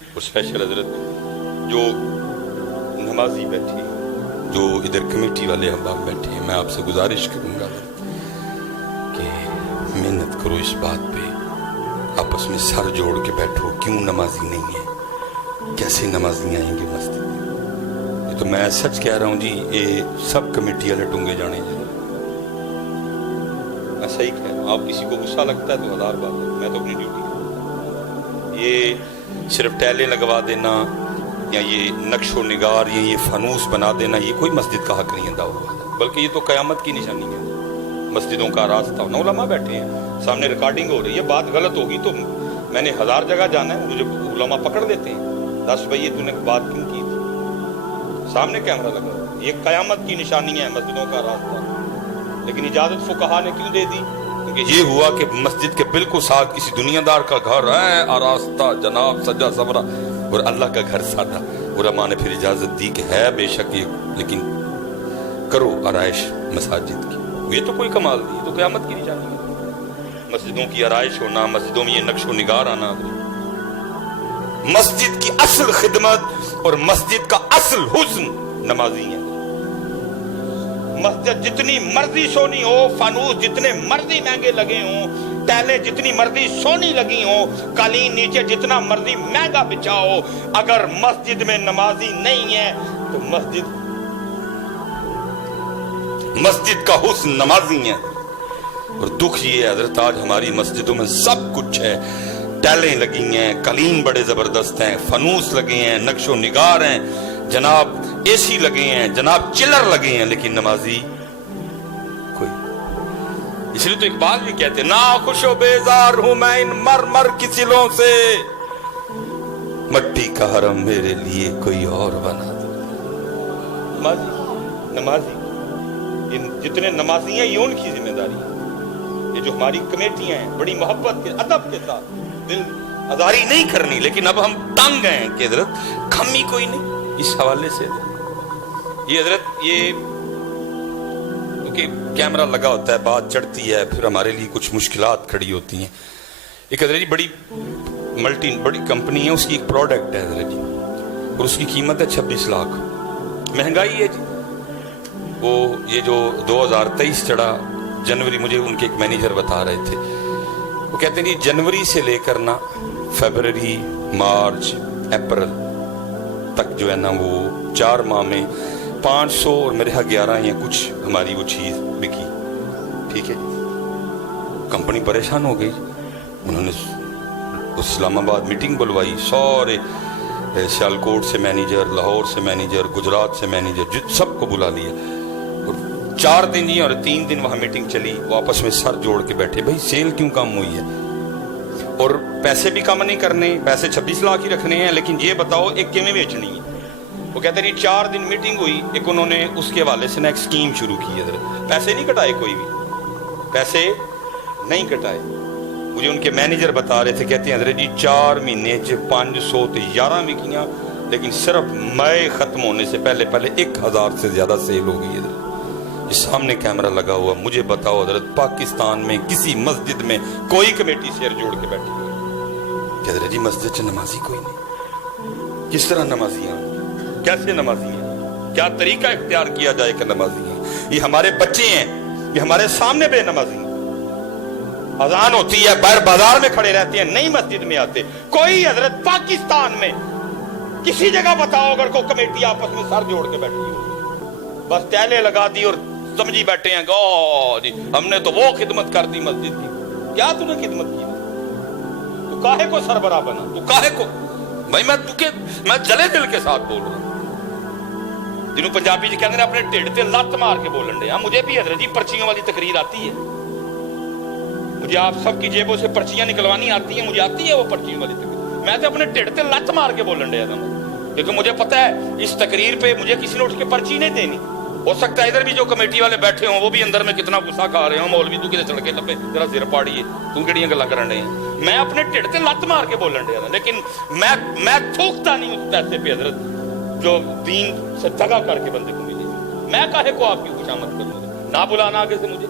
اور اسپیشل حضرت جو نمازی بیٹھے، جو ادھر کمیٹی والے احباب بیٹھے ہیں، میں آپ سے گزارش کروں گا کہ محنت کرو اس بات پہ، آپس میں سر جوڑ کے بیٹھو، کیوں نمازی نہیں ہے، کیسے نمازی آئیں گے مسجد میں؟ یہ تو میں سچ کہہ رہا ہوں جی، یہ سب کمیٹی والے ڈونگے جانے جی، میں صحیح کہہ رہا ہوں۔ آپ کسی کو غصہ لگتا ہے تو ہزار بات ہے، میں تو اپنی ڈیوٹی کرتا ہوں۔ یہ صرف ٹیلیں لگوا دینا یا یہ نقش و نگار یا یہ فانوس بنا دینا، یہ کوئی مسجد کا حق نہیں ہے دعوت، بلکہ یہ تو قیامت کی نشانی ہے، مسجدوں کا راستہ ہونا۔ علماء بیٹھے ہیں سامنے، ریکارڈنگ ہو رہی ہے، بات غلط ہوگی تو میں نے 1000 جگہ جانا ہے، مجھے علماء پکڑ دیتے ہیں، 10 بھائی یہ تو نے بات کیوں کی تھی؟ سامنے کیمرہ لگا، یہ قیامت کی نشانی ہے، مسجدوں کا راستہ۔ لیکن اجازت فقہا نے کیوں دے دی؟ کیونکہ یہ ہوا کہ مسجد کے بالکل ساتھ کسی دنیا دار کا گھر ہے، آراستہ جناب سجا سورا، اور اللہ کا گھر سادہ۔ علماء نے پھر اجازت دی کہ ہے بے شک یہ، لیکن کرو آرائش مساجد کی۔ یہ تو کوئی کمال نہیں، یہ تو قیامت کی نشانی ہے، مسجدوں کی آرائش ہونا، مسجدوں میں یہ نقش و نگار آنا۔ مسجد کی اصل خدمت اور مسجد کا اصل حسن نمازی ہیں۔ مسجد جتنی مرضی سونی ہو، فانوس جتنے مرضی مہنگے لگے ہوں، ٹیلیں جتنی مرضی سونی لگی ہوں، قالین نیچے جتنا مرضی مہنگا بچھا ہو، اگر مسجد میں نمازی نہیں ہے تو مسجد کا حسن نمازی ہے۔ اور دکھ یہ ہے حضرت، آج ہماری مسجدوں میں سب کچھ ہے، ٹیلیں لگی ہیں، قالین بڑے زبردست ہیں، فانوس لگے ہیں، نقش و نگار ہیں جناب، اے سی لگے ہیں جناب، چلر لگے ہیں، لیکن نمازی کوئی۔ اس لیے تو اقبال بھی کہتے ہیں، نا خوش و بیزار ہوں میں ان مر کی سلوں سے، مٹی کا حرم میرے لیے کوئی اور بنا دو۔ نمازی ان جتنے نمازی ہیں، یہ ان کی ذمہ داری ہے۔ یہ جو ہماری کمیٹیاں ہیں، بڑی محبت کے ادب کے ساتھ، دل آزاری نہیں کرنی، لیکن اب ہم تنگ ہیں کہ حضرت کمی کوئی نہیں۔ اس حوالے سے یہ حضرت، یہ کیونکہ کیمرہ لگا ہوتا ہے، بات چڑھتی ہے، پھر ہمارے لیے کچھ مشکلات کھڑی ہوتی ہیں۔ ایک حضرت جی بڑی کمپنی ہے، اس کی ایک پروڈکٹ ہے حضرت جی، اور اس کی قیمت ہے 26 لاکھ۔ مہنگائی ہے جی، وہ یہ جو 2023 چڑھا جنوری، مجھے ان کے ایک مینیجر بتا رہے تھے، وہ کہتے ہیں جی جنوری سے لے کر نا فیبرری، مارچ، اپریل تک جو ہے نا، وہ 4 ماہ میں 500 اور میرے ہاں 11 یا کچھ ہماری وہ چیز بکی۔ ٹھیک ہے، کمپنی پریشان ہو گئی، انہوں نے اسلام آباد میٹنگ بلوائی، سارے سیالکوٹ سے مینیجر، لاہور سے مینیجر، گجرات سے مینیجر، سب کو بلا لیا، اور 4 دن ہی اور 3 دن وہاں میٹنگ چلی، وہ آپس میں سر جوڑ کے بیٹھے، بھائی سیل کیوں کم ہوئی ہے، اور پیسے بھی کم نہیں کرنے، پیسے 26 لاکھ ہی رکھنے ہیں، لیکن یہ بتاؤ ایک کیویں بیچنی ہے۔ وہ کہتے ہیں 4 دن میٹنگ ہوئی، ایک انہوں نے اس کے حوالے سے ایک سکیم شروع کی ہے، پیسے نہیں کٹائے، کوئی بھی پیسے نہیں کٹائے۔ مجھے ان کے مینیجر بتا رہے تھے، کہتے ہیں حضرت جی 4 مہینے 500 تو 11 میں کیاں، لیکن صرف مئی ختم ہونے سے پہلے 1000 سے زیادہ سیل ہو گئی حضرت۔ یہ سامنے کیمرہ لگا ہوا، مجھے بتاؤ حضرت پاکستان میں کسی مسجد میں کوئی کمیٹی سیر جوڑ کے بیٹھی ہوئی کہ حضرت جی مسجد سے نمازی کوئی نہیں، کس طرح نمازی ہیں، کیسے نمازی ہیں، کیا طریقہ اختیار کیا جائے کہ نمازی ہیں؟ یہ ہمارے بچے ہیں، یہ ہمارے سامنے بے نمازی ہیں، اذان ہوتی ہے باہر بازار میں کھڑے رہتے ہیں، نہیں مسجد میں آتے۔ کوئی حضرت پاکستان میں کسی جگہ بتاؤ اگر کوئی کمیٹی آپس میں سر جوڑ کے بیٹھی ہو، بس ٹیلے لگا دی اور سمجھی بیٹھے ہیں کہ ہم نے تو وہ خدمت کر دی مسجد کی۔ کیا تو نے خدمت کی؟ تو کاہے کو سربراہ بنا؟ تو کاہے کو؟ بھائی میں جلے دل کے ساتھ بول رہا ہوں، جنہوں پنجابی جی کہتے ہیں اپنے ٹھڈ تے لت مار کے بولن دے۔ مجھے بھی حضرت جی پرچیوں والی تقریر آتی ہے، مجھے آپ سب کی جیبوں سے پرچیاں نکلوانی آتی ہیں، مجھے آتی ہے وہ پرچیوں والی تقریر، میں تو اپنے ٹھڈ تے لت مار کے بولن دیا تھا، کیونکہ مجھے پتا ہے اس تقریر پہ مجھے کسی نے اٹھ کے پرچی نہیں دینی۔ ہو سکتا ہے ادھر بھی جو کمیٹی والے بیٹھے ہوں وہ بھی اندر میں کتنا غصہ کھا رہے ہوں، مولوی تو کدھر چڑھ کے لبے ذرا سر پاڑیے، تو کیڑیاں گلاں کرن رہے ہیں۔ میں اپنے ٹھڈ تے لت مار کے بولن دیا تھا، لیکن میں تھوکتا نہیں اس پیسے پہ حضرت جو دین سے دگا کر کے بندے کو ملے۔ میں کاہے کو آپ کی خوشامد کروں گا، نہ بلانا آگے سے مجھے،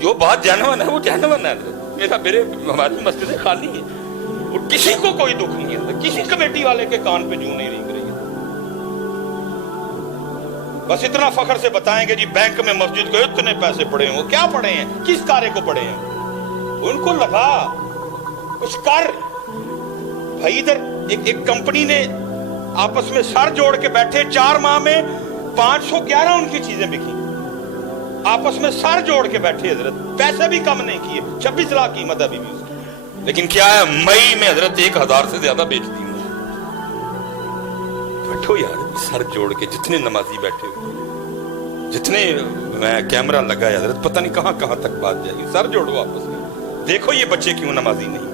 جو بات جینون ہے وہ جینون ہے۔ میرا ہماری مسجدیں خالی ہیں، और किसी को कोई दुख नहीं है, किसी कमेटी वाले के कान पे जूं नहीं रेंग रही है। बस इतना फख्र से बताएंगे जी बैंक में मस्जिद को इतने पैसे पड़े हैं। वो क्या पड़े हैं, किस कार्य को पड़े हैं? उनको लगा कुछ कर भाई। इधर एक कंपनी ने आपस में सर जोड़ के बैठे, 4 माह में 511 उनकी चीजें बिकी, आपस में सर जोड़ के बैठे हजरत, पैसे भी कम नहीं किए, 26 लाख कीमत अभी भी उसकी। लेकिन क्या है, मई में हजरत 1000 से ज्यादा बेच दी। बैठो यार सर जोड़ के, जितने नमाजी बैठे हुए, जितने मैं कैमरा लगा है हजरत, पता नहीं कहां कहां तक बात जाएगी। सर जोड़ो आपस में, देखो ये बच्चे क्यों नमाजी नहीं,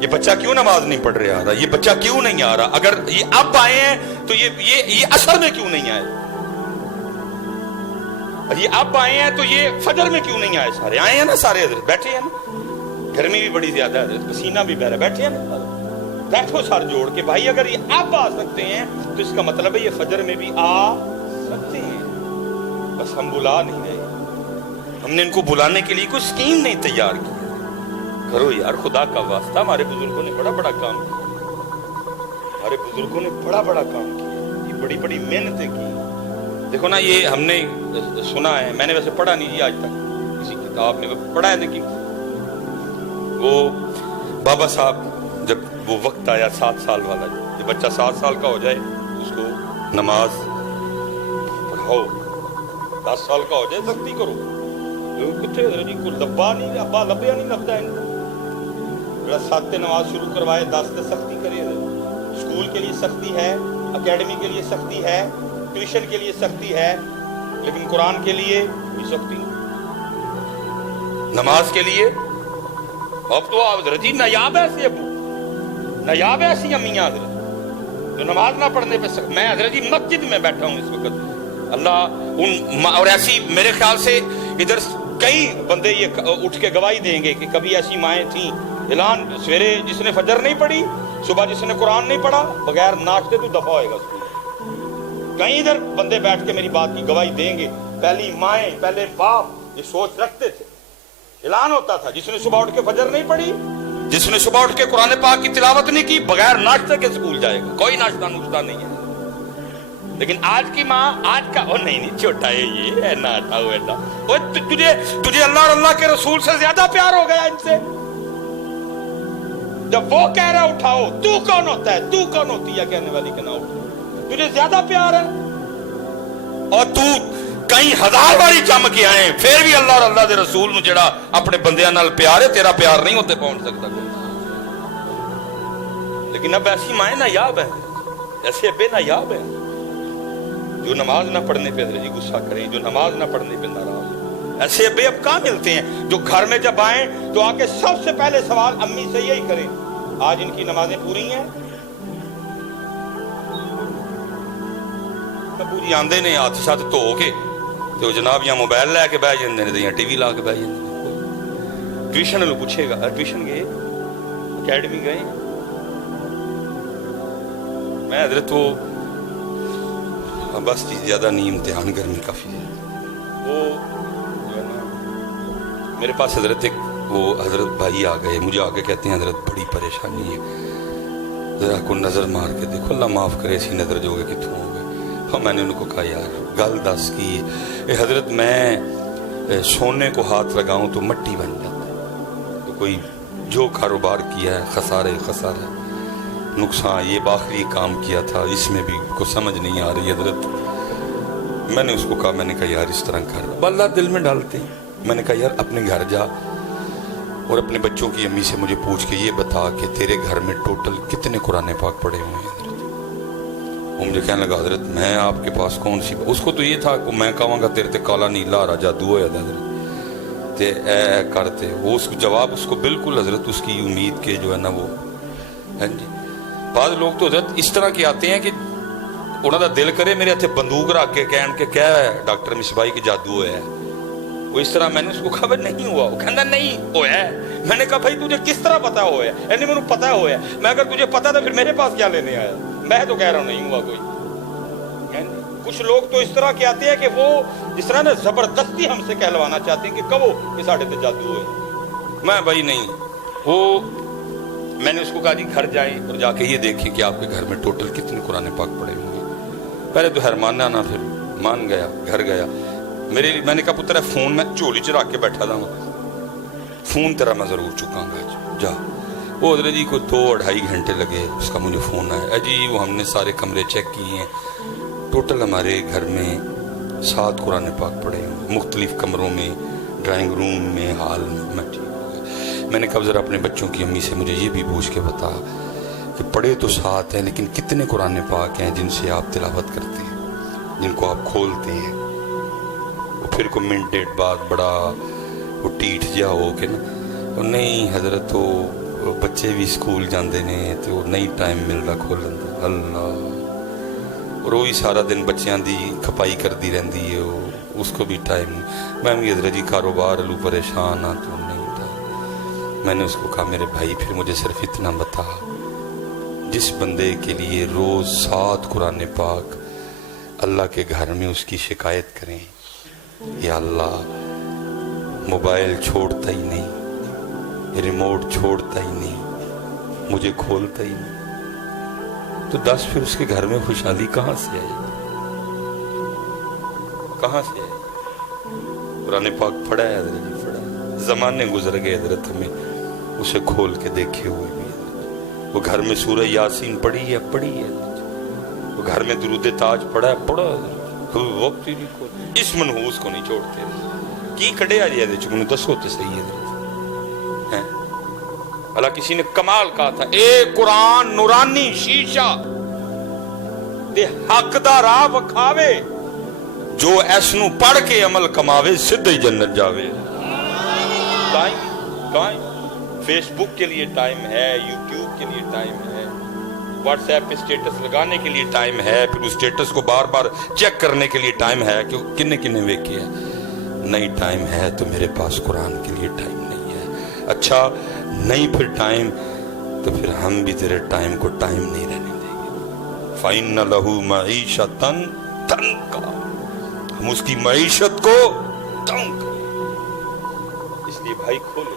ये बच्चा क्यों नमाज नहीं पढ़ रहा, ये बच्चा क्यों नहीं आ रहा। अगर ये अब आए हैं तो ये असर में क्यों नहीं आए, ये अब आए हैं तो ये फजर में क्यों नहीं आए। सारे आए हैं ना, सारे हजरत बैठे हैं ना, गर्मी भी बड़ी ज्यादा है, पसीना भी बह रहा है, बैठे हैं ना। बैठो सर जोड़ के भाई, अगर ये अब आ सकते हैं तो इसका मतलब है ये फजर में भी आ सकते हैं। बस हम बुला नहीं रहे, हमने इनको बुलाने के लिए कोई स्कीम नहीं तैयार की। करो यार खुदा का वास्ता, हमारे बुजुर्गों ने बड़ा बड़ा काम किया, हमारे बुजुर्गों ने बड़ा बड़ा काम किया, ये बड़ी बड़ी मेहनतें की। देखो ना, ये हमने सुना है, मैंने वैसे पढ़ा नहीं है आज तक किसी किताब में पढ़ा है, लेकिन वो बाबा साहब जब वो वक्त आया 7 साल वाला, ये बच्चा 7 साल का हो जाए उसको नमाज पढ़ाओ, 10 साल का हो जाए सख्ती करो। कितने जी को लब्बा नहीं, अब्बा लब्बा नहीं लगता है, 7 नमाज शुरू करवाए, 10 से सख्ती करिए। स्कूल के लिए सख्ती है, एकेडमी के लिए सख्ती है, ट्यूशन के लिए सख्ती है, लेकिन कुरान के लिए भी सख्ती, नमाज के लिए। अब तो आप रजी नायाब ऐसे अबू, नायाब ऐसी अम्मियां हजरत जो नमाज ना पढ़ने पे मैं हजरत जी मस्जिद में बैठा हूं इस वक्त, अल्लाह उन, और ऐसी मेरे ख्याल से इधर कई बंदे ये उठ के गवाही देंगे कि कभी ऐसी माएँ थी, ऐलान सवेरे जिसने फजर नहीं पढ़ी, सुबह जिसने कुरान नहीं पढ़ा, बगैर नाचते तो दफा होएगा स्कूल। कई इधर बंदे बैठ के मेरी बात की गवाही देंगे। पहली माएँ, पहले बाप ये सोच रखते थे, ऐलान होता था जिसने सुबह उठ के फजर नहीं पढ़ी, जिसने सुबह उठ के कुरान पाक की तिलावत नहीं की, बगैर नाश्ते के स्कूल जाएगा, कोई नाश्ता नुश्ता नहीं है। लेकिन आज की माँ, आज का ओ नहीं छोटा है ये है ना, तुझे अल्लाह और अल्लाह के रसूल से ज्यादा प्यार हो गया इनसे। जब वो कह रहा उठाओ, तू कौन होता है, तू कौन होती है कहने वाली के ना उठो, तुझे ज्यादा प्यार है। और तू कई 1000 बारी जम के आए, फिर भी अल्लाह और अल्लाह के रसूल नूं जेड़ा अपने बंदियां नाल प्यार है, तेरा प्यार नहीं होते पहुंच सकता। लेकिन अब ऐसी माएँ नायाब है, ऐसे अब्बे नायाब है जो नमाज ना पढ़ने पे जी गुस्सा करें, जो नमाज ना पढ़ने पे नाराज। ऐसे अब्बे अब कहां मिलते हैं जो घर में जब आए तो आके सबसे पहले सवाल अम्मी से यही करें, आज इनकी नमाजें पूरी हैं? अबू जी आंदे ने हाथ छत धो के तो जनाब या मोबाइल लैके बह जाते हैं या टीवी ला के बह जाते। ट्यूशन में पूछेगा, ट्यूशन गए, अकेडमी गए? मैं हजरत वो बस चीज ज्यादा नहीं, इम्तिहान गर्मी काफी है। वो जो है ना, मेरे पास हजरत एक वो हजरत भाई आ गए, मुझे आके कहते हैं हजरत बड़ी परेशानी है, जरा को नजर मार के देखो, अल्लाह माफ करे ऐसी नजर जो कितों हो गए। हाँ मैंने उनको कहा यार गल दस की हजरत, मैं सोने को हाथ लगाऊं तो मट्टी बन जाता है, तो कोई जो कारोबार किया है खसारे खसारा नुकसान, ये आखिरी काम किया था इसमें भी को समझ नहीं आ रही हजरत। मैंने उसको कहा, मैंने कहा यार इस तरह कर, अल्लाह दिल में डालते हैं। मैंने कहा यार अपने घर जा और अपने बच्चों की अम्मी से मुझे पूछ के ये बता कि तेरे घर में टोटल कितने कुरान पाक पढ़े हुए हैं हजरत। वो मुझे कहने लगा हजरत मैं आपके पास कौन सी, उसको तो ये था कि मैं कहूँगा तेरे ते काला नीला हरा जादू होया हजरत ते ए करते, वो उसको जवाब उसको बिल्कुल हजरत उसकी उम्मीद के जो है ना वो है जी। बाद लोग तो हजरत इस तरह के आते हैं कि उन्होंने दिल करे मेरे हथे बंदूक रख के कहन के क्या है डॉक्टर मिसबाई की जादू होया है, वो इस तरह। मैंने उसको कहा नहीं हुआ, वो कहना नहीं होया है। मैंने कहा भाई तुझे किस तरह पता होया? यानी मैंने पता होया, मैं अगर तुझे पता था फिर मेरे पास क्या लेने आया? मैं तो कह रहा हूँ नहीं हुआ कोई। कुछ लोग तो इस तरह के आते हैं कि वो जिस तरह ना जबरदस्ती हमसे कहलवाना चाहते हैं कि कहो कि साढ़े ते जादू होया। मैं भाई नहीं, वो मैंने उसको कहा जी घर जाएं और जाके ये देखें कि आपके घर में टोटल कितने कुरान पाक पड़े हुए हैं। पहले तो हैरमाना ना, फिर मान गया, घर गया। मैंने कहा पुत्र फोन मैं झोली च रख के बैठा था, फोन तेरा मैं जरूर चुकांगा जा। वो हजरत जी को 2-2.5 घंटे लगे, उसका मुझे फोन आया, जी वो हमने सारे कमरे चेक किए हैं, टोटल हमारे घर में 7 कुरान पाक पड़े हैं, मुख्तलिफ कमरों में, ड्राइंग रूम में, हॉल में। मैं ठीक हो गया। मैंने कहा जरा अपने बच्चों की अम्मी से मुझे ये भी पूछ के बता कि पढ़े तो 7 हैं लेकिन कितने कुरान पाक हैं जिनसे आप तिलावत करते हैं, जिनको आप खोलते हैं। वो फिर को मिनट डेढ़ बाद बड़ा वो टीठ जा हो के ना, नहीं हजरत तो बच्चे भी स्कूल जाते ने तो नहीं टाइम मिलता खोलन का। अल्लाह, और वो भी सारा दिन बच्चों की खपाई करती रहती है, वो उसको भी टाइम। मैं भी हजरत जी कारोबार लू परेशान हाँ तो नहीं टाइम। मैंने उसको कहा मेरे भाई फिर मुझे सिर्फ इतना बता, जिस बंदे के लिए रोज 7 कुरान पाक अल्लाह के घर में उसकी शिकायत करें, या अल्लाह मोबाइल छोड़ता ही नहीं, रिमोट छोड़ता ही नहीं, मुझे खोलता ही नहीं, तो 10 फिर उसके घर में खुशहाली कहां से आएगी? कहां से आएगी? कुरान पाक पढ़ा है हजरत जी, पढ़ा है। जमाने गुजर गए हजरत हमें उसे खोल के देखे हुए भी। वो घर में सूरह यासीन पढ़ी है, पढ़ी है। वो घर में दुरूद ताज पढ़ा है, पढ़ा है। वक्त ही नहीं खोल, इस मनहूस को नहीं छोड़ते। की कढ़िया जी मैंने दसो तो सही है। अल्लाह किसी ने कमाल कहा था, ए कुरान नूरानी शीशा ते हक दा राह वखावे, जो ऐस नू पढ़ के अमल कमावे सीधे ही जन्नत जावे। टाइम फेसबुक के लिए टाइम है, यूट्यूब के लिए टाइम है, व्हाट्सएप पे स्टेटस लगाने के लिए टाइम है, फिर उस स्टेटस को बार बार चेक करने के लिए टाइम है कि किन्ने किन्ने वेखे है। नहीं टाइम है तो मेरे पास कुरान के लिए टाइम नहीं है। अच्छा नहीं फिर टाइम, तो फिर हम भी तेरे टाइम को टाइम नहीं रहने देंगे। फ़इन्न लहू मईशतन तंका, हम उसकी मईशत को तंग। इसलिए भाई खोलो